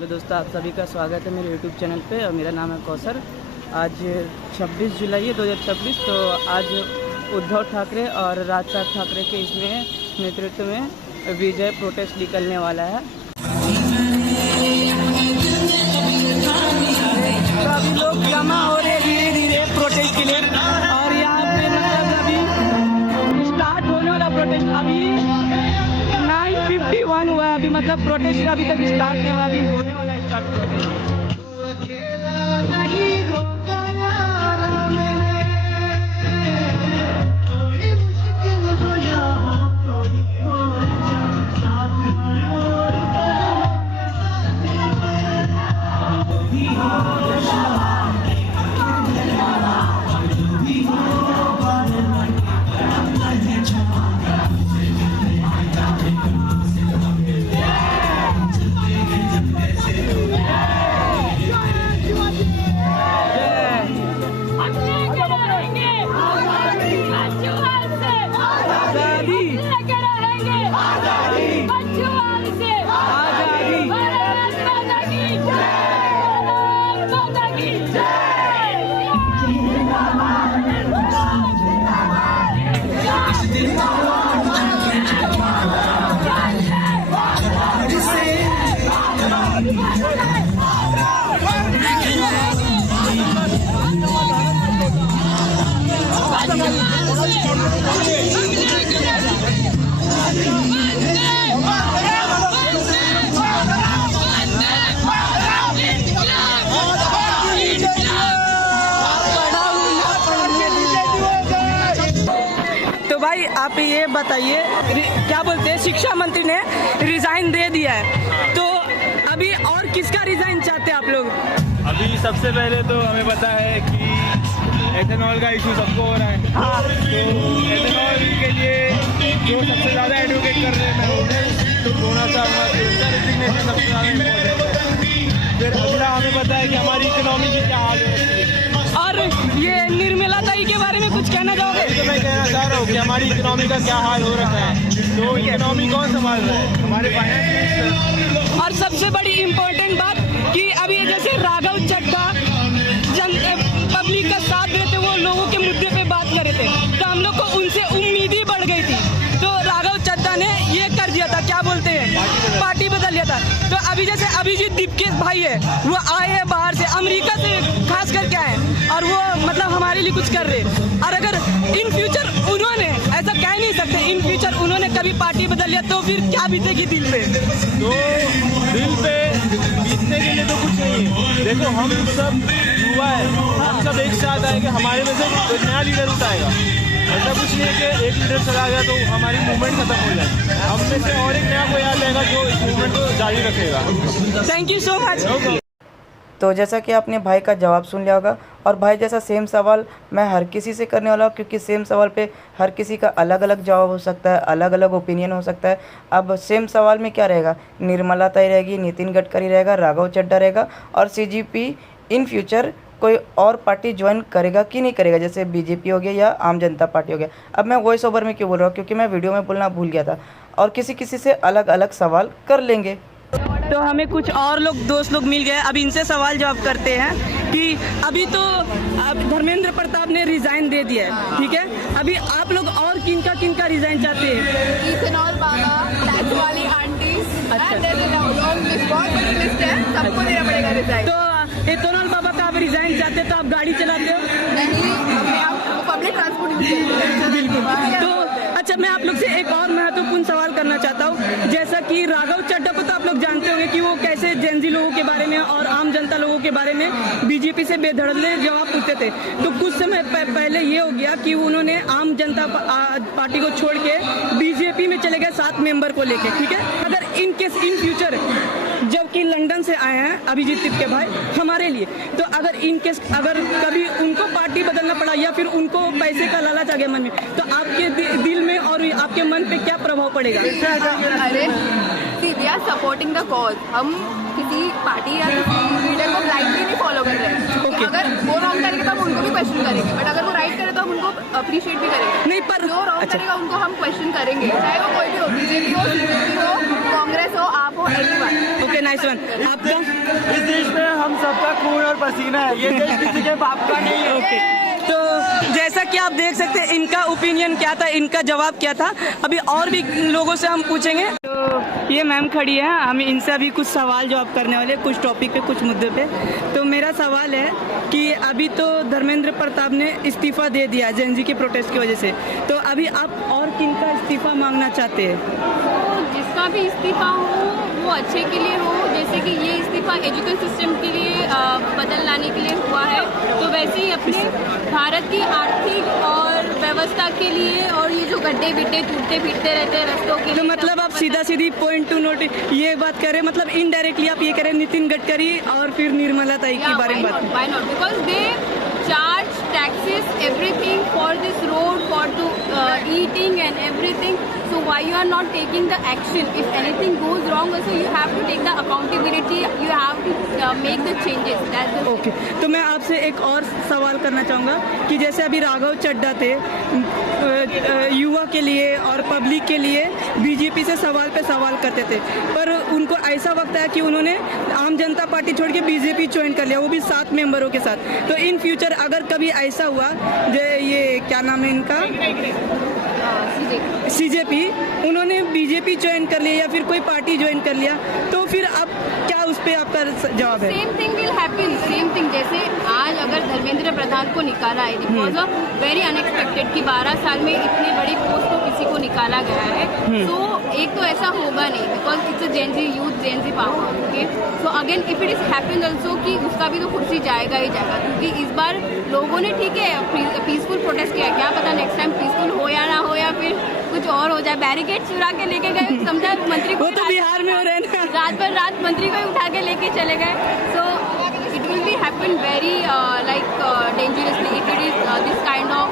Hello दोस्तों, आप सभी का स्वागत है मेरे यूट्यूब चैनल पे और मेरा नाम है कौसर। आज 26 जुलाई है 2026। तो आज उद्धव ठाकरे और राज साहब ठाकरे के इसमें नेतृत्व में विजय प्रोटेस्ट निकलने वाला है। तो अभी लोग जमा हो रहे धीरे धीरे प्रोटेस्ट के लिए और यहाँ पे मतलब अभी स्टार्ट होने वाला प्रोटेस्ट अभी 9:51 हुआ है। अभी मतलब प्रोटेस्ट अभी तक स्टार्ट नहीं हुआ, अभी होने वाला है स्टार्ट प्रोटेस्ट। तो भाई आप ये बताइए, क्या बोलते हैं, शिक्षा मंत्री ने रिजाइन दे दिया है, तो अभी और किसका रिजाइन चाहते हैं आप लोग? अभी सबसे पहले तो हमें पता है कि एथेनॉल का इशू सबको हो रहा है। हाँ। तो एथेनॉल के लिए जो सबसे ज़्यादा एडवोकेट कर रहे हैं मैं तो बोलना चाहूँगा कि उसका रेजिग्नेशन सबसे ज़्यादा इम्पोर्टेंट है। फिर अगला हमें पता है कि हमारी इकोनॉमी की क्या हाल है और ये निर्मला ताई के बारे में कुछ कहना चाहोगे? तो मैं कहना चाह रहा हूँ कि हमारी इकोनॉमी का क्या हाल हो रखा है। तो इकोनॉमी कौन संभाल रहा है? हमारे फाइनेंस मिनिस्टर। और सबसे बड़ी इम्पोर्टेंट बात कि अभी जैसे राघव चड्ढा पब्लिक का साथ देते वो लोगों के मुद्दे पे बात कर रहे थे, तो हम लोग को उनसे उम्मीद ही बढ़ गई थी। तो राघव चड्ढा ने ये कर दिया था, क्या बोलते हैं, पार्टी बदल दिया था। तो अभी जैसे अभिजीत दीपकेश भाई है, वो आए हैं बाहर से, अमेरिका से खास करके आए और वो मतलब हमारे लिए कुछ कर रहे। और अगर इन फ्यूचर उन्होंने ऐसा कह नहीं सकते, इन फ्यूचर उन्होंने कभी पार्टी बदल लिया तो फिर क्या बीतेगी दिल पे? तो दिल पे बीतने के लिए तो कुछ नहीं है। देखो हम सब युवा है, हम सब एक साथ आएंगे, हमारे में से एक नया लीडर उठाएगा। ऐसा कुछ नहीं है कि एक लीडर चला गया तो हमारी मूवमेंट खत्म हो जाए। हम में से और एक नया कोई आ जाएगा जो इस मूवमेंट को जारी रखेगा। Thank you so much. तो जैसा कि आपने भाई का जवाब सुन लिया होगा, और भाई जैसा सेम सवाल मैं हर किसी से करने वाला हूँ, क्योंकि सेम सवाल पे हर किसी का अलग अलग जवाब हो सकता है, अलग अलग ओपिनियन हो सकता है। अब सेम सवाल में क्या रहेगा, निर्मला ताई रहेगी, नितिन गडकरी रहेगा, राघव चड्ढा रहेगा, और सीजीपी इन फ्यूचर कोई और पार्टी ज्वाइन करेगा कि नहीं करेगा, जैसे बीजेपी हो गया या आम जनता पार्टी हो गया। अब मैं वॉइस ओवर में क्यों बोल रहा हूँ, क्योंकि मैं वीडियो में बोलना भूल गया था, और किसी किसी से अलग अलग सवाल कर लेंगे। तो हमें कुछ और लोग दोस्त लोग मिल गए, अब इनसे सवाल जवाब करते हैं कि अभी तो धर्मेंद्र प्रताप ने रिजाइन दे दिया है, ठीक है, अभी आप लोग और किनका रिजाइन चाहते हैं? इथेनॉल बाबा, टैक्स वाली आंटीज, सबको देना पड़ेगा रिजाइन। तो इथेनॉल बाबा का आप रिजाइन चाहते तो आप गाड़ी चलाते हो? नहीं, हम पब्लिक ट्रांसपोर्ट यूज करते हैं। बिल्कुल। तो अच्छा, मैं आप लोग से एक और महत्वपूर्ण सवाल करना चाहता हूँ। जैसा कि राघव चड्ढा को तो आप लोग जानते होंगे कि वो कैसे जेनजी लोगों के बारे में और आम जनता लोगों के बारे में बीजेपी से बेधड़ल्ले जवाब पूछते थे। तो कुछ समय पहले ये हो गया कि उन्होंने आम जनता पार्टी को छोड़ के बीजेपी में चले गए 7 मेंबर को लेके, ठीक है। अगर इन केस इन फ्यूचर जबकि लंदन से आए हैं अभिजीत के भाई हमारे लिए, तो अगर इन केस अगर कभी उनको पार्टी बदलना पड़ा या फिर उनको पैसे का लालच आ गया मन में, तो आपके दिल में और आपके मन पे क्या प्रभाव पड़ेगा? अरे we are supporting the cause. हम किसी पार्टी या किसी लीडर को ब्लाइंडली नहीं फॉलो कर रहे हैं। अगर वो रॉन्ग करेंगे तो हम उनको भी क्वेश्चन करेंगे, बट अगर वो राइट करे तो हम उनको अप्रिशिएट भी करेंगे। नहीं, पर जो रॉन्ग करेगा उनको हम क्वेश्चन करेंगे, चाहे वो कोई भी हो, बीजेपी हो, सीजेपी हो, कांग्रेस कांग्रेस हो, आप हो, एनीवन। Okay, nice one. आपका? इस देश में हम सबका खून और पसीना है, ये देश किसी के बाप का नहीं है। ओके, तो जैसा कि आप देख सकते हैं इनका ओपिनियन क्या था, इनका जवाब क्या था। अभी और भी लोगों से हम पूछेंगे। तो ये मैम खड़ी है, हम इनसे अभी कुछ सवाल जवाब करने वाले, कुछ टॉपिक पे, कुछ मुद्दे पे। तो मेरा सवाल है कि अभी तो धर्मेंद्र प्रताप ने इस्तीफा दे दिया जेनजी के प्रोटेस्ट की वजह से, तो अभी आप और किन का इस्तीफा मांगना चाहते हैं? जिसका भी इस्तीफा हो वो अच्छे के लिए हो। जैसे कि ये इस्तीफा एजुकेशन सिस्टम के लिए बदल लाने के लिए हुआ है, तो वैसे ही अपने भारत की आर्थिक और व्यवस्था के लिए, और ये जो गड्ढे बिड्ढे टूटते फिरते रहते हैं रस्तों के तो लिए, मतलब आप सीधा सीधी पॉइंट टू नोट ये बात कर रहे हैं, मतलब इनडायरेक्टली आप ये कह रहे हैं नितिन गडकरी और फिर निर्मला ताई के बारे में बात। why not? Because they charge taxes, everything for this road, for the eating and everything. So why you are not taking the action? If anything goes wrong, also you have to take the accountability. You have to make the changes. That's the okay, तो मैं आपसे एक और सवाल करना चाहूँगा कि जैसे अभी राघव चड्ढा थे, युवा के लिए और पब्लिक के लिए बीजेपी से सवाल पे सवाल करते थे, पर उनको ऐसा वक्त आया कि उन्होंने आम जनता पार्टी छोड़ के बीजेपी ज्वाइन कर लिया, वो भी 7 मेंबरों के साथ। तो इन फ्यूचर अगर कभी ऐसा हुआ, जो ये क्या नाम है इनका, सीजेपी, उन्होंने बीजेपी ज्वाइन कर लिया या फिर कोई पार्टी ज्वाइन कर लिया, तो फिर अब क्या उस पर आपका जवाब है? Same thing will happen, same thing. जैसे आज अगर धर्मेंद्र प्रधान को निकाला है, it was a very unexpected कि 12 साल में इतनी बड़ी पोस्ट को किसी को निकाला गया है। तो एक तो ऐसा होगा नहीं, because it's a Gen Z youth, Gen Z power. Okay, so again if it is happen also कि उसका भी तो कुर्सी जाएगा ही जाएगा, क्योंकि इस बार लोगों ने ठीक है पीसफुल प्रोटेस्ट किया, क्या पता नेक्स्ट टाइम पीसफुल हो या ना हो, या फिर कुछ और हो जाए। बैरिकेड चुरा के लेके गए, समझा मंत्री को, वो तो बिहार में हो रहे हैं ना, रात भर रात मंत्री को ही उठा के लेके चले गए। So it will be happen very like dangerously if it is this kind of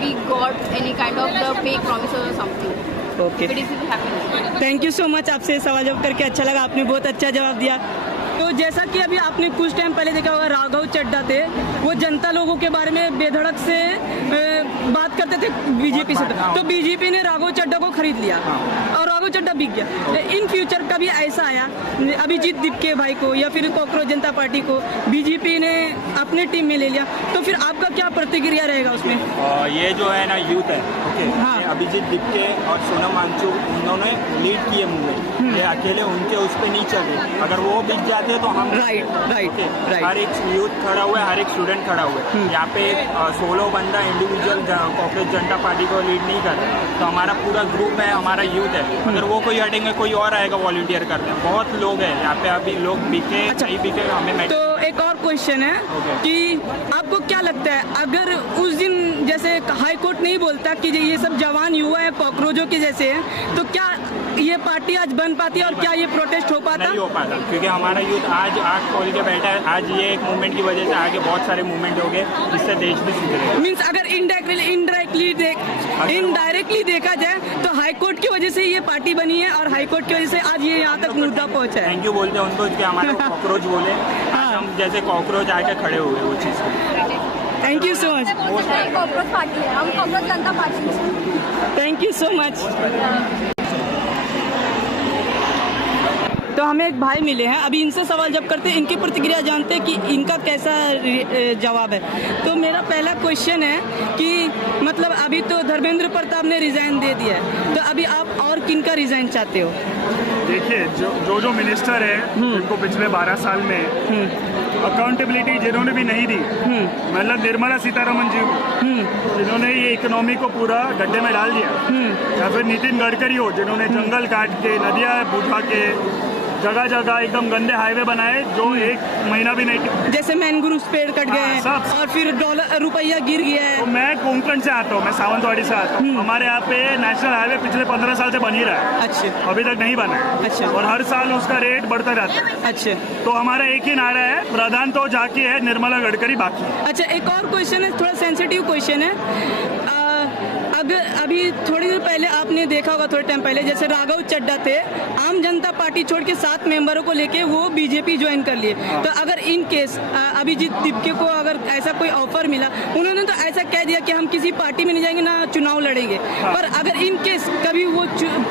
we got any kind of the fake promises और something. Okay, it is happen. Thank you so much. आपसे सवाल जवाब करके अच्छा लगा, आपने बहुत अच्छा जवाब दिया। तो जैसा कि अभी आपने कुछ टाइम पहले देखा होगा, राघव चड्ढा थे, वो जनता लोगों के बारे में बेधड़क से बात करते थे बीजेपी से, तो बीजेपी ने राघव चड्ढा को खरीद लिया और राघव चड्ढा बिक गया। इन फ्यूचर कभी ऐसा आया अभिजीत दीपके भाई को या फिर कॉकरोच जनता पार्टी को बीजेपी ने अपने टीम में ले लिया, तो फिर आपका क्या प्रतिक्रिया रहेगा उसमें? ये जो है ना यूथ है, ओके, हाँ। अभिजीत दीपके और सोनम वांगचुक, उन्होंने लीड किए मूवमेंट, ये अकेले उनके उस पर नहीं चले। अगर वो बिक जाते तो हम राइट। हर एक यूथ खड़ा हुआ है, हर एक स्टूडेंट खड़ा हुआ है। यहाँ पे एक 16 बंदा इंडिविजुअल कांग्रेस जनता पार्टी को लीड नहीं कर रहा, तो हमारा पूरा ग्रुप है, हमारा यूथ है। अगर वो कोई हटेंगे, कोई और आएगा वॉलंटियर करने, बहुत लोग हैं यहाँ पे, अभी लोग बिके नहीं बिके हमें। तो एक और क्वेश्चन है कि आपको क्या लगता है, अगर उस दिन जैसे हाई कोर्ट नहीं बोलता कि ये सब जवान युवा है कॉकरोचों के जैसे हैं, तो क्या ये पार्टी आज बन पाती है और क्या ये प्रोटेस्ट हो पाता? नहीं हो पाता, क्योंकि हमारा यूथ आज आँख खोल के बैठा है। आज ये एक मूवमेंट की वजह से आगे बहुत सारे मूवमेंट हो गए, जिससे देश भी सुधरेगा। मीन्स अगर इनडायरेक्टली देखा जाए तो हाई कोर्ट की वजह से ये पार्टी बनी है और हाई कोर्ट की वजह से आज ये यहाँ तक मुद्दा पहुँचा है। थैंक यू बोलते हैं उनको कि हमारे कॉकरोच बोले, आज हम जैसे कॉकरोच आके खड़े हुए वो चीज़ को। Thank you so much. Cockroach party है, हम cockroach Janata party. Thank you so much. तो हमें एक भाई मिले हैं, अभी इनसे सवाल जब करते हैं, इनकी प्रतिक्रिया जानते हैं कि इनका कैसा जवाब है। तो मेरा पहला क्वेश्चन है कि मतलब अभी तो धर्मेंद्र प्रताप ने रिजाइन दे दिया है, तो अभी आप और किन का रिजाइन चाहते हो? देखिए, जो मिनिस्टर है उनको पिछले 12 साल में अकाउंटेबिलिटी जिन्होंने भी नहीं दी, मतलब निर्मला सीतारमण जी को, जिन्होंने ये इकोनॉमी को पूरा गड्ढे में डाल दिया, या फिर नितिन गडकरी हो, जिन्होंने जंगल काट के, नदियाँ बुझा के, जगह जगह एकदम गंदे हाईवे बनाए जो 1 महीना भी नहीं टिके। जैसे मैंग्रोव पेड़ कट गए हैं सब। और फिर रुपया गिर गया है। तो मैं कोंकण से आता हूँ, मैं सावंतवाड़ी से आता हूँ। हमारे यहाँ पे नेशनल हाईवे पिछले 15 साल से बन ही रहा है, अच्छा अभी तक नहीं बना है। अच्छा। और हर साल उसका रेट बढ़ता जाता है। अच्छा तो हमारा एक ही नारा है, प्रधान तो जाके है, निर्मला गडकरी बाकी। अच्छा, एक और क्वेश्चन है, थोड़ा सेंसिटिव क्वेश्चन है। अगर अभी थोड़ी देर पहले आपने देखा होगा, थोड़े टाइम पहले, जैसे राघव चड्ढा थे, आम जनता पार्टी छोड़ के 7 मेंबरों को लेके वो बीजेपी ज्वाइन कर लिए। तो अगर इन केस अभिजीत तिपके को अगर ऐसा कोई ऑफर मिला, उन्होंने तो ऐसा कह दिया कि हम किसी पार्टी में नहीं जाएंगे, ना चुनाव लड़ेंगे। पर अगर इन केस कभी वो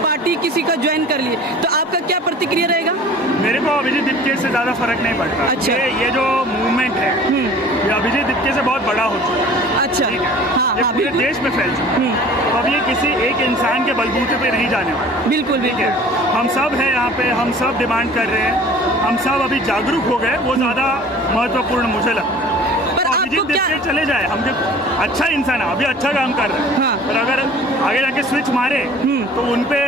पार्टी किसी का ज्वाइन कर लिए तो आपका क्या प्रतिक्रिया रहेगा? मेरे को अभिजीत तिपके से ज़्यादा फर्क नहीं पड़ता। अच्छा। ये जो मूवमेंट है ये अभिजीत तिपके से बहुत बड़ा हो चुका है। अच्छा, ठीक है, हाँ ये हाँ, पूरे बिल्कुल देश में फैल चुका है। तो अब ये किसी एक इंसान के बलबूते पे नहीं जाने वाला। बिल्कुल ठीक है, हम सब हैं यहाँ पे, हम सब डिमांड कर रहे हैं, हम सब अभी जागरूक हो गए, वो ज़्यादा महत्वपूर्ण मुझे लगता है। पर तो अभिजीत आपको क्या- तिपके चले जाए, हम जो अच्छा इंसान है, अभी अच्छा काम कर रहे हैं, हाँ। पर अगर आगे जाके स्विच मारे तो उन पे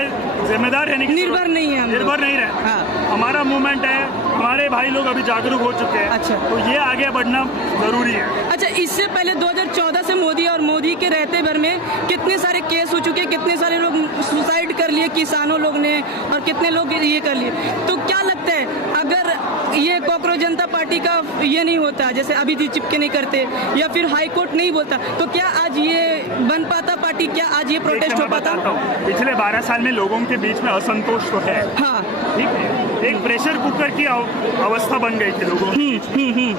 जिम्मेदार रहने की निर्भर जरूरत- नहीं है हम लोग। निर्भर नहीं रहे। हाँ। हमारा मूवमेंट है, हमारे भाई लोग अभी जागरूक हो चुके हैं। अच्छा। तो ये आगे बढ़ना जरूरी है। अच्छा, इससे पहले 2014 से मोदी के रहते भर में कितने सारे केस हो चुके, कितने सारे लोग सुसाइड कर लिए किसानों लोग ने, और कितने लोग ये कर लिए। तो क्या लगता है, अगर ये कॉकरोच जनता पार्टी का ये नहीं होता, जैसे अभिजीत चिपके नहीं करते या फिर हाई कोर्ट नहीं बोलता, तो क्या आज ये बन पाता पार्टी, क्या आज ये प्रोटेस्ट देखिए, हो मैं पाता? बताता हूँ, पिछले 12 साल में लोगों के बीच में असंतोष तो है। हाँ। ठीक है, एक प्रेशर कुकर की अवस्था बन गई थी लोगों की।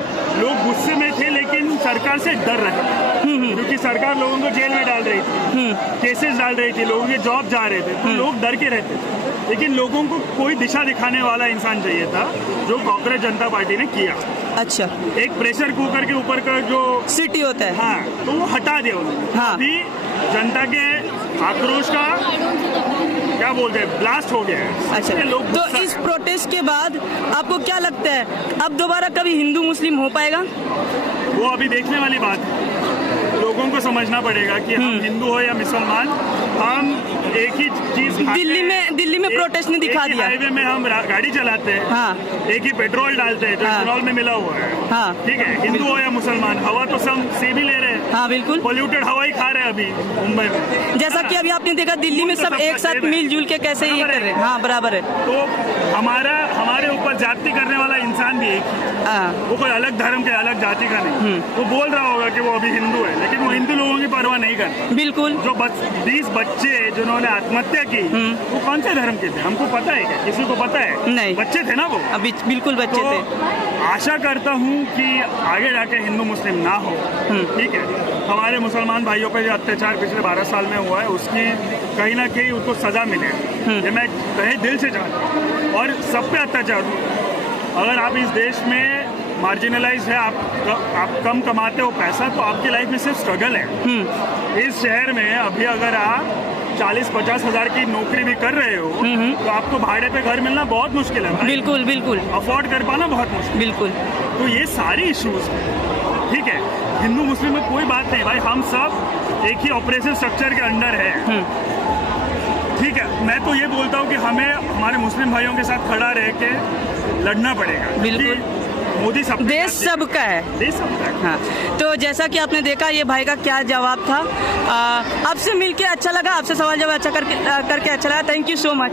लोग गुस्से में थे लेकिन सरकार से डर रहे थे, क्योंकि सरकार लोगों को जेल में डाल रही थी, केसेस डाल रही थी, लोगों के जॉब जा रहे थे, तो लोग डर के रहते थे। लेकिन लोगों को कोई दिशा दिखाने वाला इंसान चाहिए था, जो कांग्रेस जनता पार्टी ने किया। अच्छा, एक प्रेशर कुकर के ऊपर का जो सिटी होता है। हाँ, तो वो हटा दिया उन्होंने। हाँ। अभी जनता के आक्रोश का क्या बोलते हैं, ब्लास्ट हो गया है। अच्छा, इसलिए लोग तो गुस्सा इस है। प्रोटेस्ट के बाद आपको क्या लगता है, अब दोबारा कभी हिंदू मुस्लिम हो पाएगा? वो अभी देखने वाली बात है। लोगों को समझना पड़ेगा कि हम हिंदू हो या मुसलमान, हम एक ही चीज खाते हैं। दिल्ली में प्रोटेस्ट ने दिखा एक ही दिया। हाईवे में हम गाड़ी चलाते हैं, हाँ। एक ही पेट्रोल डालते हैं जो हाँ। इथेनॉल में मिला हुआ है। हाँ। ठीक है, हिंदू हो या मुसलमान, हवा तो सब सेम ही ले रहे हैं। हाँ, बिल्कुल। पॉल्यूटेड हवा ही खा रहे हैं अभी मुंबई में। जैसा कि अभी आपने देखा दिल्ली में सब एक साथ मिलजुल के कैसे ये कर रहे हैं। हाँ, बराबर है। तो हमारे ऊपर जाति करने वाला इंसान भी एक ही है। हाँ, वो कोई अलग धर्म के, अलग जाति का नहीं। वो बोल रहा होगा कि वो अभी हिंदू है, लेकिन वो हिंदू लोगों की परवाह नहीं करता। बिल्कुल। जो 20 बच्चे जिन्होंने आत्महत्या की, वो कौन से धर्म के थे हमको पता है क्या? किसी को पता है? नहीं। बच्चे थे ना वो। अभी बिल्कुल बच्चे तो थे। आशा करता हूँ कि आगे जाके हिंदू मुस्लिम ना हो। ठीक है, हमारे मुसलमान भाइयों पे जो अत्याचार पिछले 12 साल में हुआ है, उसकी कहीं ना कहीं उनको सजा मिले, ये मैं तहे दिल से चाहता हूँ। और सब पे अत्याचार हो। अगर आप इस देश में मार्जिनलाइज है, आप कम कमाते हो पैसा, तो आपकी लाइफ में सिर्फ स्ट्रगल है। इस शहर में अभी अगर आप 40-50 हज़ार की नौकरी भी कर रहे हो, तो आपको भाड़े पे घर मिलना बहुत मुश्किल है भाई। बिल्कुल बिल्कुल अफोर्ड कर पाना बहुत मुश्किल। बिल्कुल। तो ये सारी इश्यूज, ठीक है, हिंदू मुस्लिम में कोई बात नहीं भाई, हम सब एक ही ऑपरेशन स्ट्रक्चर के अंडर है। ठीक है, मैं तो ये बोलता हूँ कि हमें हमारे मुस्लिम भाइयों के साथ खड़ा रह के लड़ना पड़ेगा। बिल्कुल। क्योंकि मोदी सब देश सबका है। देश सबका है। हाँ, तो जैसा कि आपने देखा ये भाई का क्या जवाब था। आपसे मिलके अच्छा लगा, आपसे सवाल जवाब अच्छा करके अच्छा लगा। Thank you so much.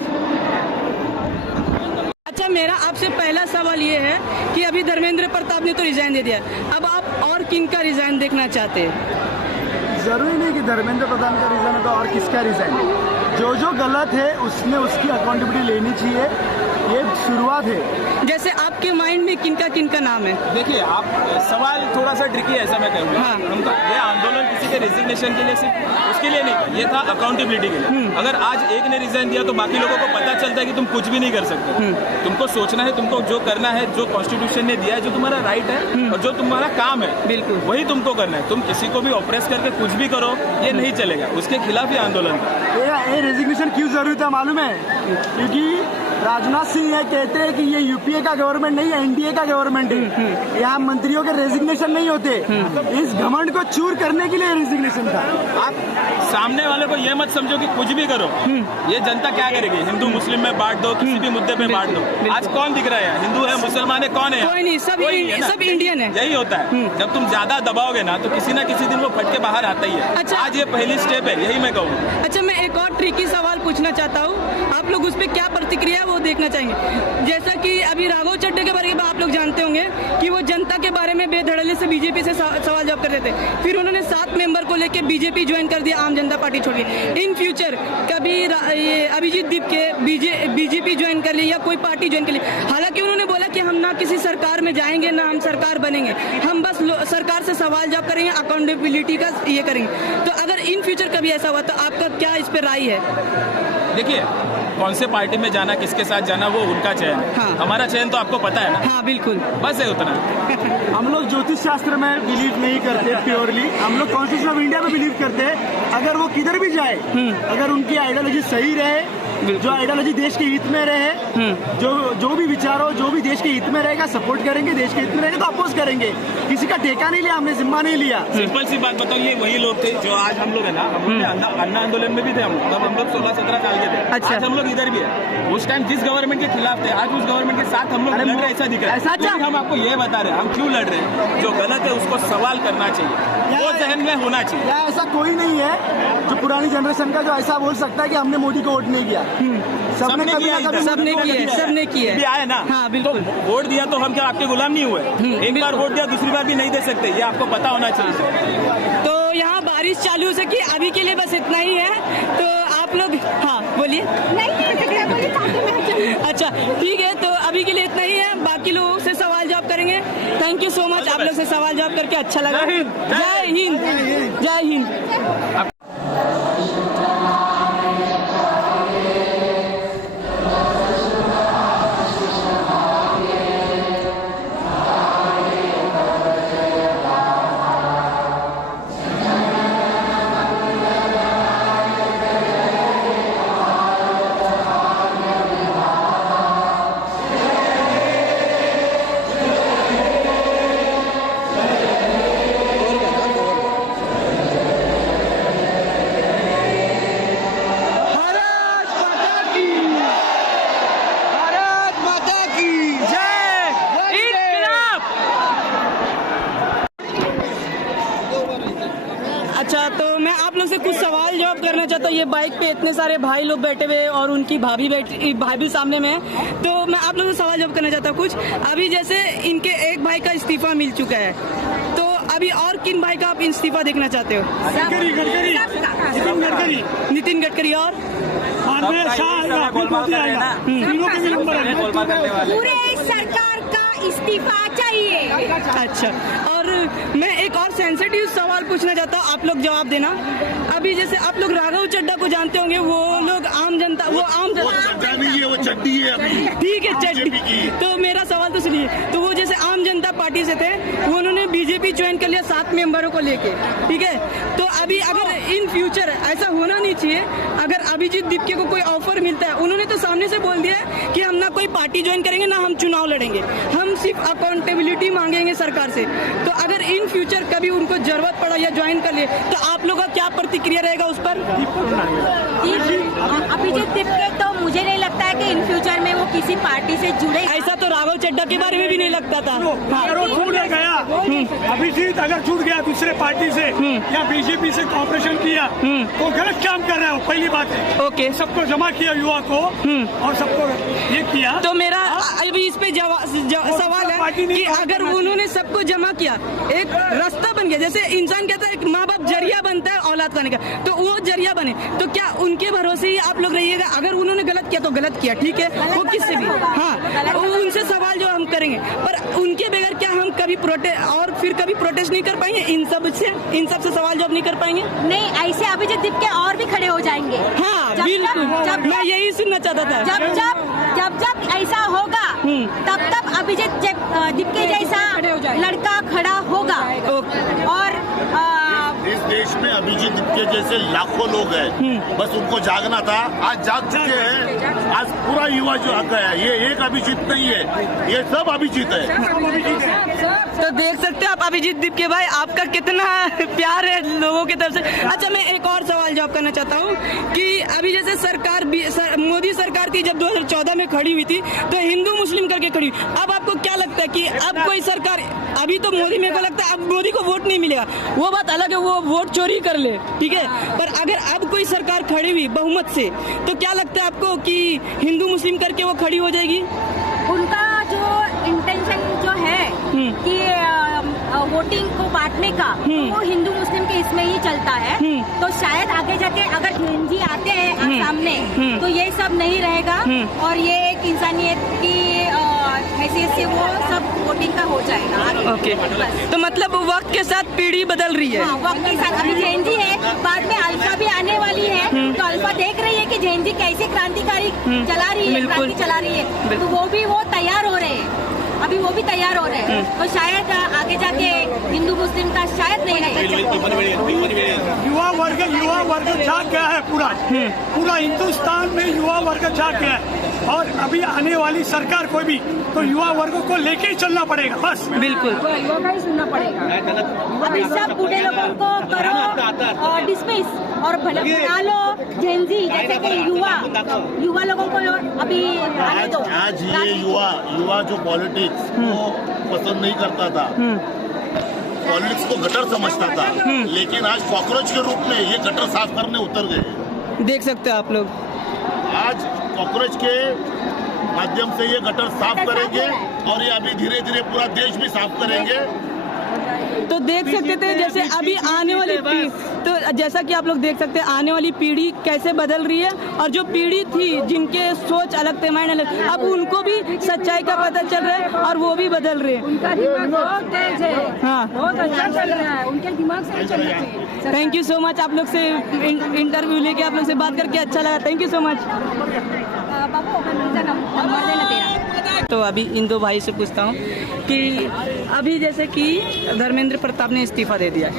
अच्छा, मेरा आपसे पहला सवाल ये है कि अभी धर्मेंद्र प्रताप ने तो रिजाइन दे दिया, अब आप और किन का रिजाइन देखना चाहते हैं? ज़रूरी नहीं कि धर्मेंद्र प्रधान का रिजाइन होगा और किसका रिजाइन। जो गलत है उसने उसकी अकाउंटेबिलिटी लेनी चाहिए, ये शुरुआत है। जैसे आपके माइंड में किनका नाम है? देखिए, आप सवाल थोड़ा सा ट्रिकी है, ऐसा मैं कहूँगा। हाँ। हमका ये आंदोलन किसी के रेजिग्नेशन के लिए सिर्फ उसके लिए नहीं था, ये था अकाउंटेबिलिटी के लिए। अगर आज एक ने रिजाइन दिया तो बाकी लोगों को पता चलता है कि तुम कुछ भी नहीं कर सकते। तुमको सोचना है, तुमको जो करना है, जो कॉन्स्टिट्यूशन ने दिया है, जो तुम्हारा राइट है और जो तुम्हारा काम है, बिल्कुल वही तुमको करना है। तुम किसी को भी ऑप्रेस करके कुछ भी करो, ये नहीं चलेगा। उसके खिलाफ ही आंदोलन था। ये रेजिग्नेशन क्यों जरूरी था मालूम है? क्योंकि राजनाथ सिंह ये कहते हैं कि ये यूपीए का गवर्नमेंट नहीं है, एनडीए का गवर्नमेंट है। यहाँ मंत्रियों के रेजिग्नेशन नहीं होते। इस घमंड को चूर करने के लिए रेजिग्नेशन था। आप सामने वाले को ये मत समझो कि कुछ भी करो, ये जनता क्या करेगी? हिंदू मुस्लिम में बांट दो, किसी भी मुद्दे पे बांट दो। आज कौन दिख रहा है? हिंदू है, मुसलमान है, कौन है? कोई नहीं, सब ना। सब इंडियन है। यही होता है, जब तुम ज्यादा दबाओगे ना तो किसी ना किसी दिन वो फट के बाहर आता ही है। अच्छा। आज ये पहली स्टेप है, यही मैं कहूँ। अच्छा, मैं एक और ट्रिकी सवाल पूछना चाहता हूँ, आप लोग उस पर क्या प्रतिक्रिया है वो वो देखना चाहेंगे। जैसा कि अभी राघव चड्ढा के बारे में आप लोग जानते होंगे कि वो जनता के बारे में बेधड़ल्ले से बीजेपी से सवाल जवाब कर रहे थे, फिर उन्होंने 7 मेंबर को लेके बीजेपी ज्वाइन कर दिया, आम जनता पार्टी छोड़ के। इन फ्यूचर कभी ये अभिजीत दीप के बीजेपी ज्वाइन कर ली या कोई पार्टी ज्वाइन कर ली। हालांकि उन्होंने बोला कि हम ना किसी सरकार में जाएंगे ना हम सरकार बनेंगे, हम बस सरकार से सवाल जवाब करेंगे, अकाउंटेबिलिटी का ये करेंगे। तो अगर इन फ्यूचर कभी ऐसा हुआ तो आपका क्या इस पे राय है? देखिए, कौन से पार्टी में जाना, किसके साथ जाना, वो उनका चयन है। हाँ। हमारा चयन तो आपको पता है ना। हाँ बिल्कुल, बस है उतना। हम लोग ज्योतिष शास्त्र में बिलीव नहीं करते प्योरली, हम लोग कॉन्स्टिट्यूशन ऑफ इंडिया में बिलीव करते हैं। अगर वो किधर भी जाए, अगर उनकी आइडियोलॉजी सही रहे, जो आइडियोलॉजी देश के हित में रहे, जो भी विचार हो, जो भी देश के हित में रहेगा सपोर्ट करेंगे, देश के हित में रहेगा तो अपोज करेंगे। किसी का ठेका नहीं लिया, हमने जिम्मा नहीं लिया। सिंपल सी बात बताओ, ये वही लोग थे जो आज हम लोग है ना, हम लोग अन्ना आंदोलन में भी थे, हम लोग 16-17 साल के थे। अच्छा। आज हम लोग इधर भी है। उस टाइम जिस गवर्नमेंट के खिलाफ थे, आज उस गवर्नमेंट के साथ हम लोग लड़ रहे, ऐसा दिख रहा है। लेकिन हम आपको ये बता रहे हैं, हम क्यों लड़ रहे हैं, जो गलत है उसको सवाल करना चाहिए, वो जहन में होना चाहिए। या ऐसा कोई नहीं है जो पुरानी जनरेशन का जो ऐसा बोल सकता है कि हमने मोदी को वोट नहीं किया। सबने सबने कभी किया ना कभी इधर। सबने मोदी को किए, वोट किया। सबने किए। भी आए ना। हाँ बिल्कुल। तो वोट दिया तो हम क्या आपके गुलाम नहीं हुए? एक बार वोट दिया, दूसरी बार भी नहीं दे सकते, ये आपको पता होना चाहिए। तो यहाँ बारिश चालू से कि अभी के लिए बस इतना ही है। तो आप लोग हाँ बोलिए। अच्छा ठीक है, तो अभी के लिए इतना ही है, बाकी लोगों से सवाल जवाब करेंगे। थैंक यू सो मच, आप लोग से सवाल जवाब करके अच्छा लगा। जय हिंद। जय हिंद, जय हिंद। अच्छा, तो मैं आप लोग से कुछ सवाल जवाब करना चाहता हूँ। ये बाइक पे इतने सारे भाई लोग बैठे हुए और उनकी भाई भी सामने में है, तो मैं आप लोगों से सवाल जवाब करना चाहता हूँ कुछ। अभी जैसे इनके एक भाई का इस्तीफा मिल चुका है, तो अभी और किन भाई का आप इस्तीफा देखना चाहते हो? नितिन गडकरी और पूरे सरकार का इस्तीफा चाहिए। अच्छा, और मैं एक और सेंसिटिव सवाल पूछना चाहता हूँ, आप लोग जवाब देना। अभी जैसे आप लोग राघव चड्ढा को जानते होंगे, वो लोग आम जनता, वो नहीं है, वो चड्डी है अभी। ठीक है चड्डी। तो मेरा सवाल तो सुनिए, तो वो जैसे आम जनता पार्टी से थे, वो उन्होंने बीजेपी ज्वाइन कर लिया 7 मेंबरों को लेके, ठीक है। तो अभी अगर इन फ्यूचर ऐसा होना नहीं चाहिए, अगर अभिजीत दीपके को कोई ऑफर मिलता है, उन्होंने तो सामने से बोल दिया है कि हम ना कोई पार्टी ज्वाइन करेंगे ना हम चुनाव लड़ेंगे, हम सिर्फ अकाउंटेबिलिटी मांगेंगे सरकार से। तो अगर इन फ्यूचर कभी उनको जरूरत पड़ा या ज्वाइन कर ले, तो आप लोगों का क्या प्रतिक्रिया रहेगा उस पर? अभिजीत दीपके तो मुझे नहीं लगता है कि इन फ्यूचर में वो किसी पार्टी से जुड़े। ऐसा तो राघव चड्ढा के बारे में भी नहीं लगता था। अगर वो छूट गया, अभिजीत अगर छूट गया दूसरे पार्टी से या बीजेपी से कॉपरेशन किया तो गलत काम कर रहा है, वो पहली बात है। ओके, सबको जमा किया युवा को और सबको ये किया। तो मेरा अभी इस पे सवाल है कि अगर उन्होंने सबको जमा किया, एक रास्ता बन गया, जैसे इंसान कहता है माँ बाप जरिया बनता है औलाद पाने का, तो वो जरिया बने, तो क्या उनके भरोसे ही आप लोग रहिएगा? अगर उन्होंने गलत किया तो गलत किया, ठीक है, वो किससे भी, हाँ, उनसे सवाल जो हम करेंगे, पर उनके बगैर क्या हम कभी प्रोटेस्ट नहीं कर पाएंगे? इन सब से सवाल जवाब नहीं कर पाएंगे? नहीं, ऐसे अभिजीत दीपके और भी खड़े हो जाएंगे। हाँ बिल्कुल, मैं यही सुनना चाहता था। जब ऐसा होगा तब अभिजीत दीपके जैसा लड़का खड़ा होगा। और इस देश में अभिजीत दीपके जैसे लाखों लोग हैं, बस उनको जागना था, आज जाग चुके हैं। आज पूरा युवा जो आ गया, ये एक अभिजीत नहीं है, ये सब अभिजीत है। तो देख सकते हैं आप अभिजीत दीपके भाई, आपका कितना प्यार है लोगों की तरफ से। अच्छा, मैं एक और सवाल जवाब करना चाहता हूँ कि अभी जैसे मोदी सरकार थी जब 2014 में खड़ी हुई थी, तो हिंदू मुस्लिम करके खड़ी हुई। अब आपको क्या लगता है कि अब कोई सरकार, अभी तो मोदी, मेरे को लगता है अब मोदी को वोट नहीं मिलेगा, वो बात अलग है, वो वोट चोरी कर ले, ठीक है। पर अगर अब कोई सरकार खड़ी हुई बहुमत से, तो क्या लगता है आपको कि हिंदू मुस्लिम करके वो खड़ी हो जाएगी? उनका जो इंटेंशन जो है कि वोटिंग को बांटने का, वो हिंदू मुस्लिम के इसमें ही चलता है। तो शायद आगे जाके अगर जी आते हैं सामने, तो ये सब नहीं रहेगा और ये एक इंसानियत की हैसियत से वो सब वोटिंग का हो जाएगा। ओके, तो मतलब वक्त के साथ पीढ़ी बदल रही है। हाँ, वक्त के साथ अभी जेन जी है, बाद में अल्फा भी आने वाली है। तो अल्फा देख रही है कि जेन जी कैसे क्रांतिकारी चला रही है, क्रांति चला रही है, तो वो भी तैयार हो रहे हैं। अभी वो भी तैयार हो रहे हैं, तो शायद आगे जाके हिंदू मुस्लिम का शायद नहीं रहेगा। युवा वर्ग जाग गया है, पूरा हिंदुस्तान में युवा वर्ग जाग गया है। और अभी आने वाली सरकार कोई भी, तो युवा वर्गों को लेके ही चलना पड़ेगा, बस। बिल्कुल, युवा का ही सुनना पड़ेगा। अभी सब बूढ़े लोगों को करो और डिसमिस और बना लो जेनजी, जैसे कि युवा लोगों को अभी आने दो। आज ये युवा जो पॉलिटिक्स को पसंद नहीं करता था, पॉलिटिक्स को गटर समझता था, लेकिन आज कॉकरोच के रूप में ये गटर साफ करने उतर गए। देख सकते हो आप लोग, आज कॉकरोच के माध्यम से ये गटर साफ करेंगे और ये अभी धीरे धीरे पूरा देश भी साफ करेंगे। तो देख सकते थे जैसे अभी आने वाली तो जैसा कि आप लोग देख सकते हैं आने वाली पीढ़ी कैसे बदल रही है, और जो पीढ़ी थी जिनके सोच अलग थे, माइंड अलग, अब उनको भी सच्चाई का पता चल रहा है और वो भी बदल रहे हैं। उनका दिमाग बहुत तेज है, हाँ, बहुत अच्छा चल रहा है, उनके दिमाग से ही चलना चाहिए। थैंक यू सो मच, आप लोग से इंटरव्यू लेके आप लोग से बात करके अच्छा लगा। Thank you so much. Babu number देना तेरा। तो अभी इन दो भाई से पूछता हूँ कि अभी जैसे कि धर्मेंद्र प्रताप ने इस्तीफा दे दिया।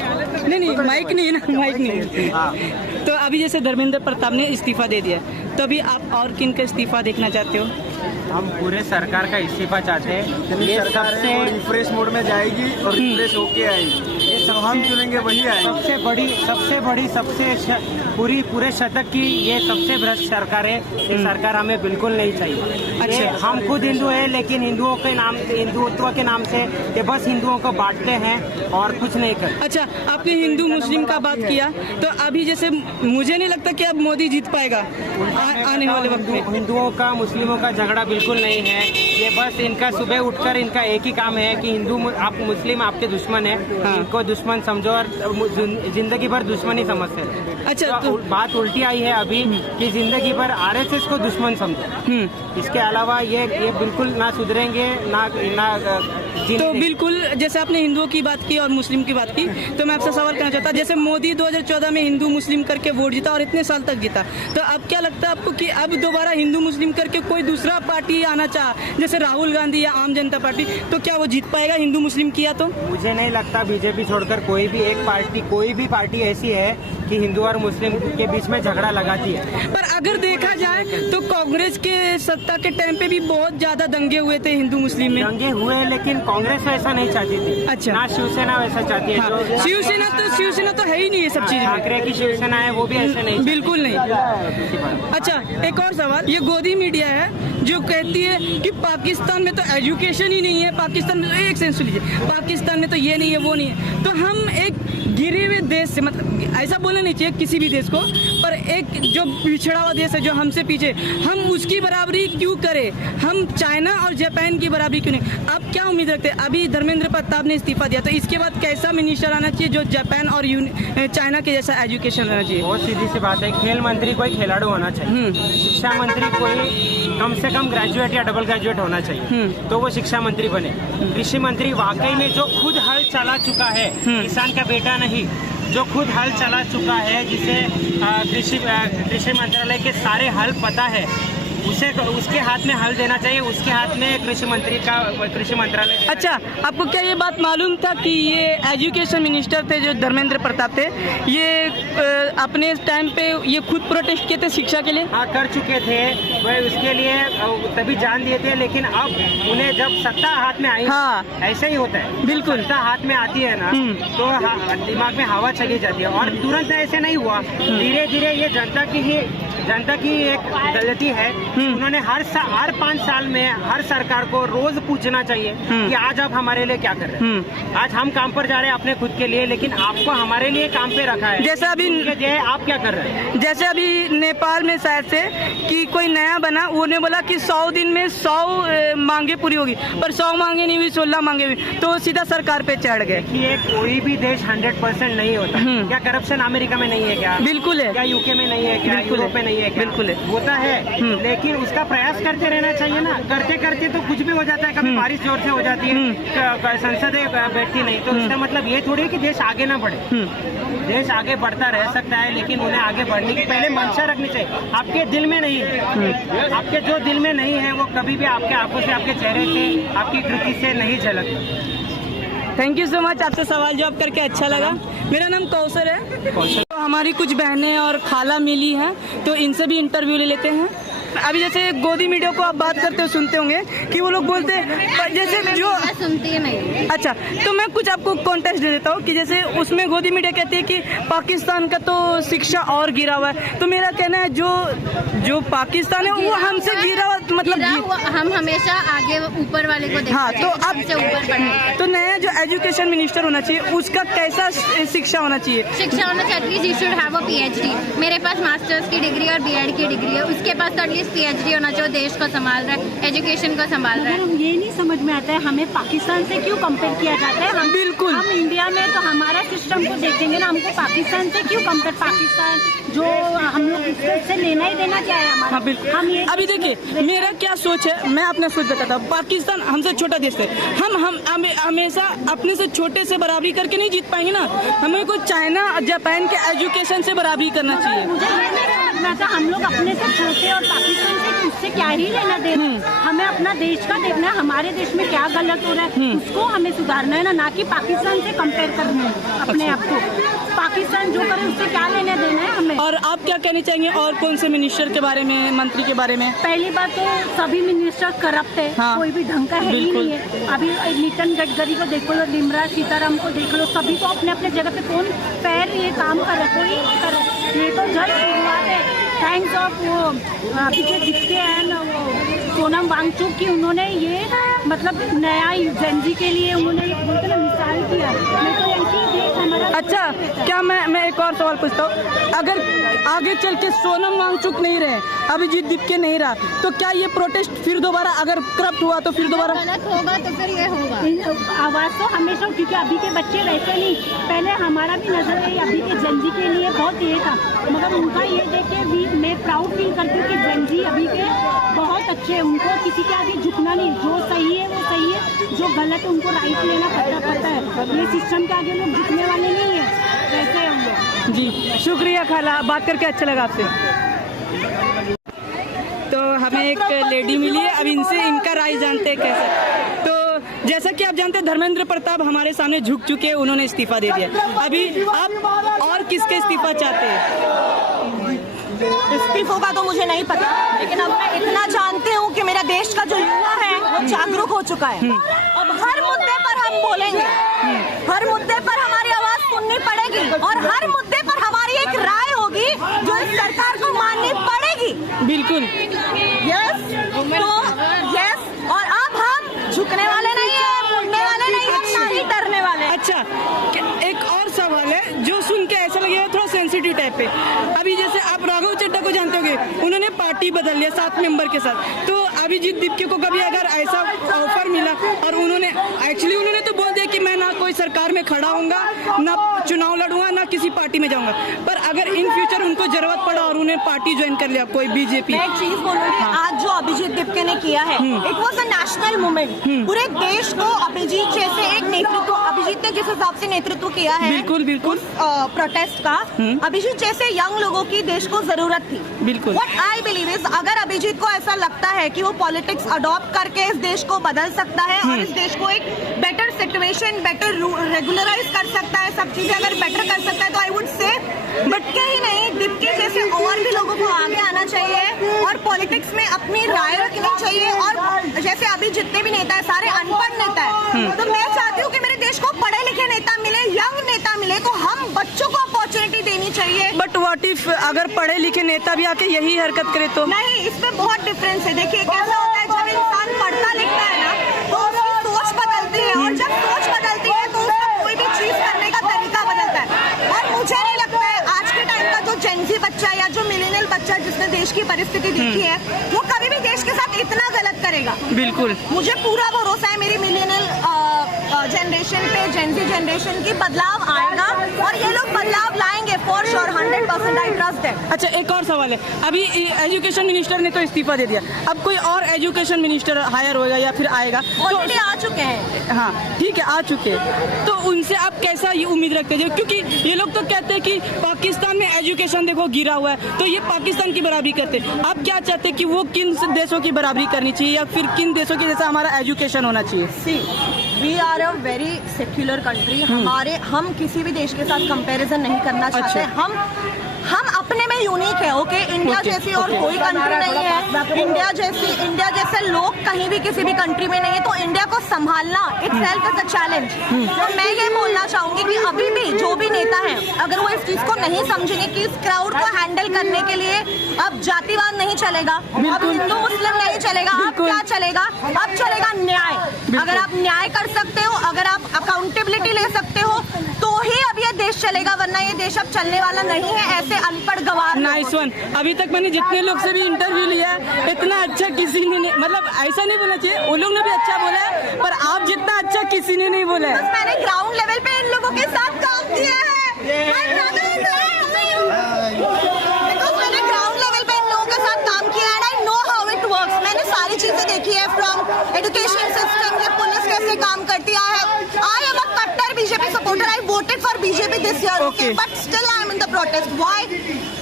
नहीं माइक नहीं ना, माइक नहीं। तो अभी जैसे धर्मेंद्र प्रताप ने इस्तीफा दे दिया, तो अभी आप और किन का इस्तीफा देखना चाहते हो? हम पूरे सरकार का इस्तीफा चाहते हैं। ये सबसे रिफ्रेश मोड में जाएगी और रिफ्रेश होके आएगी। ये सब हम चुनेंगे वही आएगी। पूरे शतक की ये सबसे भ्रष्ट सरकार है। ये सरकार हमें बिल्कुल नहीं चाहिए। अच्छा, हम खुद हिंदू हैं, लेकिन हिंदुत्व के नाम से ये बस हिंदुओं को बांटते हैं और कुछ नहीं करते। अच्छा, आपने हिंदू मुस्लिम का बात किया, तो अभी जैसे मुझे नहीं लगता कि अब मोदी जीत पाएगा आने वाले वक्त में। हिंदुओं का मुस्लिमों का झगड़ा बिल्कुल नहीं है। ये बस इनका सुबह उठकर इनका एक ही काम है कि आप मुस्लिम आपके दुश्मन है, इनको दुश्मन समझो और जिंदगी भर दुश्मनी समझते हैं। अच्छा, तो बात उल्टी आई है अभी कि जिंदगी भर आरएसएस को दुश्मन समझो। इसके अलावा ये बिल्कुल ना सुधरेंगे ना तो बिल्कुल, जैसे आपने हिंदुओं की बात की और मुस्लिम की बात की, तो मैं आपसे सवाल करना चाहता, जैसे मोदी 2014 में हिंदू मुस्लिम करके वोट जीता और इतने साल तक जीता, तो अब क्या लगता है आपको कि अब दोबारा हिंदू मुस्लिम करके कोई दूसरा पार्टी आना चाह, जैसे राहुल गांधी या आम जनता पार्टी, तो क्या वो जीत पाएगा हिंदू मुस्लिम किया? तो मुझे नहीं लगता बीजेपी छोड़कर कोई भी पार्टी ऐसी है कि हिंदू और मुस्लिम के बीच में झगड़ा लगाती है। पर अगर देखा जाए तो कांग्रेस के सत्ता के टाइम पे भी बहुत ज्यादा दंगे हुए थे हिंदू मुस्लिम में। दंगे हुए, लेकिन कांग्रेस ऐसा नहीं चाहती थी। अच्छा, ना शिवसेना वैसा चाहती है। हाँ, शिवसेना तो है ही नहीं, ये सब चीजें। ठाकरे की शिवसेना है, वो भी ऐसे नहीं, बिल्कुल नहीं। अच्छा, एक और सवाल, ये गोदी मीडिया है जो कहती है कि पाकिस्तान में तो एजुकेशन ही नहीं है, पाकिस्तान में, एक सेंस लीजिए, पाकिस्तान में तो ये नहीं है वो नहीं है, तो हम एक गिरे हुए देश से, मतलब ऐसा बोलना नहीं चाहिए किसी भी देश को, पर एक जो पिछड़ा हुआ देश है जो हमसे पीछे, हम उसकी बराबरी क्यों करें? हम चाइना और जापान की बराबरी क्यों नहीं? आप क्या उम्मीद रखते हैं? अभी धर्मेंद्र प्रताप ने इस्तीफा दिया, तो इसके बाद कैसा मिनिस्टर आना चाहिए जो जापान और चाइना के जैसा एजुकेशन रहना चाहिए? बहुत सीधी सी बात है, खेल मंत्री कोई खिलाड़ी होना चाहिए, शिक्षा मंत्री कोई कम से कम ग्रेजुएट या डबल ग्रेजुएट होना चाहिए, तो वो शिक्षा मंत्री बने। कृषि मंत्री वाकई में जो खुद हल चला चुका है, किसान का बेटा नहीं, जो खुद हल चला चुका है, जिसे कृषि मंत्रालय के सारे हल पता है, उसके हाथ में हल देना चाहिए, उसके हाथ में कृषि मंत्रालय। अच्छा, आपको क्या ये बात मालूम था कि ये एजुकेशन मिनिस्टर थे जो धर्मेंद्र प्रताप थे, ये अपने टाइम पे ये खुद प्रोटेस्ट किए थे शिक्षा के लिए? हाँ, कर चुके थे वह, उसके लिए तभी जान दिए थे, लेकिन अब उन्हें जब सत्ता हाथ में आई, हाँ, ऐसा ही होता है, बिल्कुल, सत्ता हाथ में आती है ना, तो दिमाग में हवा चली जाती है, और तुरंत ऐसे नहीं हुआ, धीरे धीरे ये जनता की एक गलती है उन्होंने हर 5 साल में हर सरकार को रोज पूछना चाहिए कि आज आप हमारे लिए क्या कर रहे हैं। आज हम काम पर जा रहे हैं अपने खुद के लिए, लेकिन आपको हमारे लिए काम पे रखा है। जैसे अभी आप क्या कर रहे हैं? जैसे अभी नेपाल में शायद से कि कोई नया बना, उन्होंने बोला कि 100 दिन में 100 मांगे पूरी होगी, पर 100 मांगे नहीं हुई, 16 मांगे हुई, तो सीधा सरकार पे चढ़ गए। देखिए, कोई भी देश 100% नहीं होता। क्या करप्शन अमेरिका में नहीं है क्या? बिल्कुल है। क्या यूके में नहीं है क्या? यूरोप में नहीं है क्या? बिल्कुल है। होता है, लेकिन उसका प्रयास करते रहना चाहिए ना। करते करते तो कुछ भी हो जाता है। कभी बारिश जोर से हो जाती है, संसद बैठती नहीं, तो इसका मतलब ये थोड़ी है कि देश आगे ना बढ़े। देश आगे बढ़ता रह सकता है, लेकिन उन्हें आगे बढ़ने की पहले मंशा रखनी चाहिए। आपके दिल में नहीं है, आपके जो दिल में नहीं है वो कभी भी आपके आंखों से, आपके चेहरे से, आपकी कृति से नहीं झलकता। थैंक यू सो मच, आपसे सवाल जवाब करके अच्छा लगा। मेरा नाम कौसर है। तो हमारी कुछ बहनें और खाला मिली हैं, तो इनसे भी इंटरव्यू ले लेते हैं। अभी जैसे गोदी मीडिया को आप बात करते हो, सुनते होंगे कि वो लोग बोलते हैं जैसे जो सुनती है नहीं। अच्छा, तो मैं कुछ आपको कॉन्टेक्स्ट दे देता हूँ कि जैसे उसमें गोदी मीडिया कहती है कि पाकिस्तान का तो शिक्षा और गिरा हुआ है। तो मेरा कहना है जो पाकिस्तान है वो हमसे गिरा हुआ, मतलब हम हमेशा आगे ऊपर वाले को देखते हैं। हाँ, तो अब तो नया जो एजुकेशन मिनिस्टर होना चाहिए उसका कैसा शिक्षा होना चाहिए? शिक्षा होना चाहिए, at least you should have a PhD. मेरे पास मास्टर्स की डिग्री और बीएड की डिग्री है, उसके पास तो एटलीस्ट पीएचडी होना चाहिए। देश को संभाल रहा है, एजुकेशन को संभाल रहा है। हम ये नहीं समझ में आता है हमें पाकिस्तान से क्यों कंपेयर किया जाता है। हम बिल्कुल, हम इंडिया में तो हमारा सिस्टम को देखेंगे ना, हमको पाकिस्तान से क्यों कंपेयर? पाकिस्तान जो हम लोग इससे लेना ही देना क्या है हमारा? हाँ, बिल्कुल। हम ये अभी देखिए मेरा क्या सोच है, मैं अपना सोच बताता हूँ। पाकिस्तान हमसे छोटा देश है, हम हमेशा अपने से छोटे से बराबरी करके नहीं जीत पाएंगे ना। हमें को चाइना जापान के एजुकेशन से बराबरी करना चाहिए। मुझे ये नहीं समझना था, हम लोग अपने से छोटे और पाकिस्तान से उससे क्या ही लेना देना। हमें अपना देश का देखना है, हमारे देश में क्या गलत हो रहा है उसको हमें सुधारना है ना कि पाकिस्तान से कंपेयर करना है अपने आप को। पाकिस्तान जो करे उससे क्या लेने देना है हमें। और आप क्या कहना चाहेंगे और कौन से मिनिस्टर के बारे में, मंत्री के बारे में? पहली बात तो सभी मिनिस्टर करप्ट है। हाँ, कोई भी ढंग का है ही नहीं है। अभी नितिन गडकरी को देख लो, निर्मला सीतारामन को देख लो, सभी को अपने अपने जगह पे कौन पैर ये काम कर रहा है, कोई नहीं कर रहा। ये तो जल्द शुरुआत है। थैंक्स ऑफ वो अभिषेक दिप्ते एंड सोनम वांगचुक की, उन्होंने ये मतलब नया जेनजी के लिए उन्होंने बोलते ना मिसाल दिया। मैं तो ऐसी देश हमारा। अच्छा, क्या मैं एक और सवाल पूछता हूँ, अगर आगे चल के सोनम वांगचुक नहीं रहे, अभिजीत दीपके नहीं रहा, तो क्या ये प्रोटेस्ट फिर दोबारा अगर करप्ट हुआ तो फिर दोबारा गलत होगा तो फिर ये होगा। आवाज तो हमेशा, क्योंकि अभी के बच्चे वैसे नहीं, पहले हमारा भी नजर है अभी के जेनजी के लिए बहुत ये था, मगर उनका ये देख के भी मैं प्राउड फील करती हूँ कि जेनजी अभी के बहुत अच्छे हैं। उनको किसी के आगे झुकना नहीं, जो सही है वो सही है, जो गलत है उनको राइट लेना पड़ता है। ये सिस्टम के आगे लोग झुकने वाले नहीं है, वैसे होंगे। जी शुक्रिया खाला, बात करके अच्छा लगा आपसे। तो हमें एक लेडी मिली है, अब इनसे इनका राय जानते हैं कैसे। तो जैसा कि आप जानते हैं धर्मेंद्र प्रताप हमारे सामने झुक चुके हैं, उन्होंने इस्तीफा दे दिया। अभी आप और किसके इस्तीफा चाहते हैं? इस्तीफों का तो मुझे नहीं पता, लेकिन अब मैं इतना जानती हूँ कि मेरा देश का जो युवा है वो जागरूक हो चुका है। अब हर मुद्दे पर हम बोलेंगे, हर मुद्दे पर हमारी आवाज सुननी पड़ेगी और हर मुद्दे पर हमारी एक राय होगी जो इस सरकार को माननी पड़ेगी। बिल्कुल, यस, तो यस। और अब हम झुकने वाले नहीं है, मुड़ने वाले नहीं है, ना ही डरने वाले। अच्छा, एक और सवाल है जो सुन के ऐसा लगेगा थोड़ा सेंसिटिव टाइप पे। अभी जैसे आप राघव चड्ढा को जानते होंगे, उन्होंने पार्टी बदल लिया 7 मेंबर के साथ। तो अभिजीत दीपके को कभी अगर ऐसा ऑफर मिला और उन्होंने तो बोल दिया कि मैं ना कोई सरकार में खड़ा होऊंगा, ना चुनाव लड़ूंगा, ना किसी पार्टी में जाऊंगा, पर अगर इन फ्यूचर उनको जरूरत पड़ा और उन्हें पार्टी ज्वाइन कर लिया कोई बीजेपी। मैं एक चीज बोलूंगी, आज जो अभिजीत दीपके ने किया है, it was a national movement. पूरे देश को अभिजीत जैसे एक नेतृत्व, अभिजीत ने जिस हिसाब से नेतृत्व किया है बिल्कुल बिल्कुल प्रोटेस्ट का, अभिजीत जैसे यंग लोगों की देश को जरूरत थी। बिल्कुल, व्हाट आई बिलीव इज, अगर अभिजीत को ऐसा लगता है कि वो पॉलिटिक्स अडॉप्ट करके इस देश को बदल सकता है और इस देश को एक बेटर सिचुएशन, बेटर रेगुलराइज कर सकता है, सब चीजें अगर बेटर कर सकता है, तो आई वुड से दीपके ही नहीं, दीपके जैसे और भी लोगों को आगे आना चाहिए और पॉलिटिक्स में अपनी राय रखनी चाहिए। और जैसे अभी जितने भी नेता है सारे अनपढ़ नेता है, तो मैं चाहती हूँ कि मेरे देश को पढ़े लिखे नेता मिले, यंग नेता मिले, तो हम बच्चों को अपॉर्चुनिटी देनी चाहिए। बट व्हाट इफ अगर पढ़े लिखे नेता भी आके यही हरकत करे तो? नहीं, इसमें बहुत डिफरेंस है। देखिए कैसा होता है, जब इंसान पढ़ता लिखता है ना तो उसकी सोच बदलती है, और जब सोच बदलती है तो उसका कोई भी चीज करने का तरीका बदलता है। और मुझे नहीं लगता है आज के टाइम का जो जेनजी बच्चा या जो मिलेनियल बच्चा जिसने देश की परिस्थिति देखी है वो कभी भी देश के साथ इतना गलत करेगा। बिल्कुल, मुझे पूरा भरोसा है मेरी मिलेनियल जनरेशन पे, जेनजी जनरेशन की बदलाव आएगा और ये लोग बदलाव लाएंगे फॉर श्योर, 100% आई ट्रस्ट है। अच्छा, एक और सवाल है, अभी एजुकेशन मिनिस्टर ने तो इस्तीफा दे दिया, अब कोई और एजुकेशन मिनिस्टर हायर होगा या फिर आएगा? ऑलरेडी आ चुके हैं। हाँ ठीक है, आ चुके हैं, तो उनसे आप कैसा ये उम्मीद रखते हैं? क्योंकि ये लोग तो कहते हैं कि पाकिस्तान में एजुकेशन देखो गिरा हुआ है, तो ये पाकिस्तान की बराबरी करते हैं। आप क्या चाहते हैं कि वो किन देशों की बराबरी करनी चाहिए या फिर किन देशों के जैसा हमारा एजुकेशन होना चाहिए? See we are a very secular country. हम किसी भी देश के साथ कंपैरिजन नहीं करना चाहते। हम अपने में यूनिक है। ओके, इंडिया जैसी और कोई कंट्री नहीं है। इंडिया जैसे लोग कहीं भी किसी भी कंट्री में नहीं है। तो इंडिया को संभालना इटसेल्फ इज अ चैलेंज। तो मैं ये बोलना चाहूंगी कि अभी भी जो भी नेता है, अगर वो इस चीज को नहीं समझेंगे कि इस क्राउड को हैंडल करने के लिए अब जातिवाद नहीं चलेगा, अब हिंदू मुस्लिम नहीं चलेगा, अब क्या चलेगा? अब चलेगा न्याय। अगर आप न्याय कर सकते हो, अगर आप अकाउंटेबिलिटी ले सकते हो, तो ही अब ये देश चलेगा, वरना ये देश अब चलने वाला नहीं है। ऐसे अनपढ़ गवार। Nice one. अभी तक मैंने जितने लोग से भी इंटरव्यू लिया है, इतना अच्छा किसी ने नहीं, मतलब ऐसा नहीं बोलना चाहिए, वो लोग ने भी अच्छा बोला है, पर आप जितना अच्छा किसी ने नहीं बोला है। मैंने ग्राउंड लेवल पे इन लोगों के साथ काम किया है। मैंने ग्राउंड लेवल पे इन लोगों के साथ काम किया है। I know how it works. मैंने सारी चीजें देखी है, फ्रॉम एजुकेशन सिस्टम, ये पुलिस कैसे काम करती है। आई एम अ कट्टर BJP supporter. I voted for BJP this year, okay, but still I am in the protest. Why?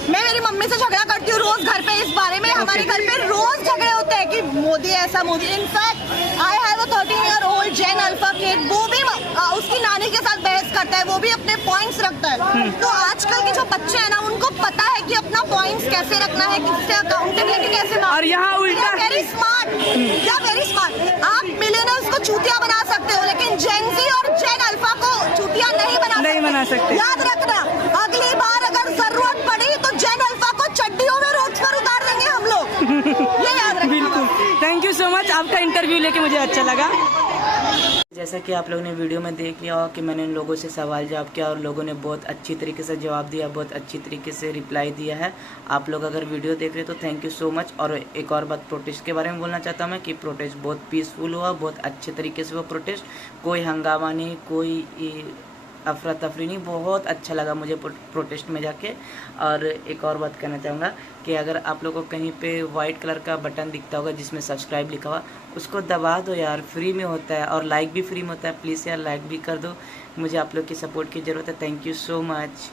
मैं मेरी मम्मी से झगड़ा करती हूँ रोज घर पे इस बारे में। हमारे घर पे रोज झगड़े होते हैं कि मोदी ऐसा, Modi. In fact I have a 13-year-old Gen Alpha kid, वो भी उसकी नानी के साथ बहस करता है, वो भी अपने पॉइंट्स रखता है। तो आजकल के जो बच्चे हैं ना, उनको पता है कि अपना पॉइंट्स कैसे रखना है, किससे अकाउंटेबिलिटी कैसे। और यहाँ उल्टा वेरी स्मार्ट, या वेरी स्मार्ट। आप मिलियनर्स को चूतिया बना सकते हो, लेकिन जेनजी और जेन अल्फा को चूतिया नहीं बना सकते। याद रखना, अगली बार अगर जरूरत पड़ी तो जेन अल्फा को चड्डियों में रोड पर उतार देंगे हम लोग। ये याद रखना। बिल्कुल, थैंक यू सो मच। आपका इंटरव्यू लेके मुझे अच्छा लगा। जैसा कि आप लोगों ने वीडियो में देख लिया होगा कि मैंने उन लोगों से सवाल जवाब किया और लोगों ने बहुत अच्छी तरीके से जवाब दिया, बहुत अच्छी तरीके से रिप्लाई दिया है। आप लोग अगर वीडियो देख रहे हो तो थैंक यू सो मच। और एक और बात प्रोटेस्ट के बारे में बोलना चाहता हूँ मैं कि प्रोटेस्ट बहुत पीसफुल हुआ, बहुत अच्छे तरीके से हुआ प्रोटेस्ट। कोई हंगामा नहीं, कोई अफरा तफरी नहीं, बहुत अच्छा लगा मुझे प्रोटेस्ट में जाके। और एक और बात कहना चाहूँगा कि अगर आप लोगों को कहीं पे वाइट कलर का बटन दिखता होगा जिसमें सब्सक्राइब लिखा हुआ, उसको दबा दो यार, फ्री में होता है और लाइक भी फ्री में होता है। प्लीज़ यार लाइक भी कर दो, मुझे आप लोग की सपोर्ट की ज़रूरत है। Thank you so much.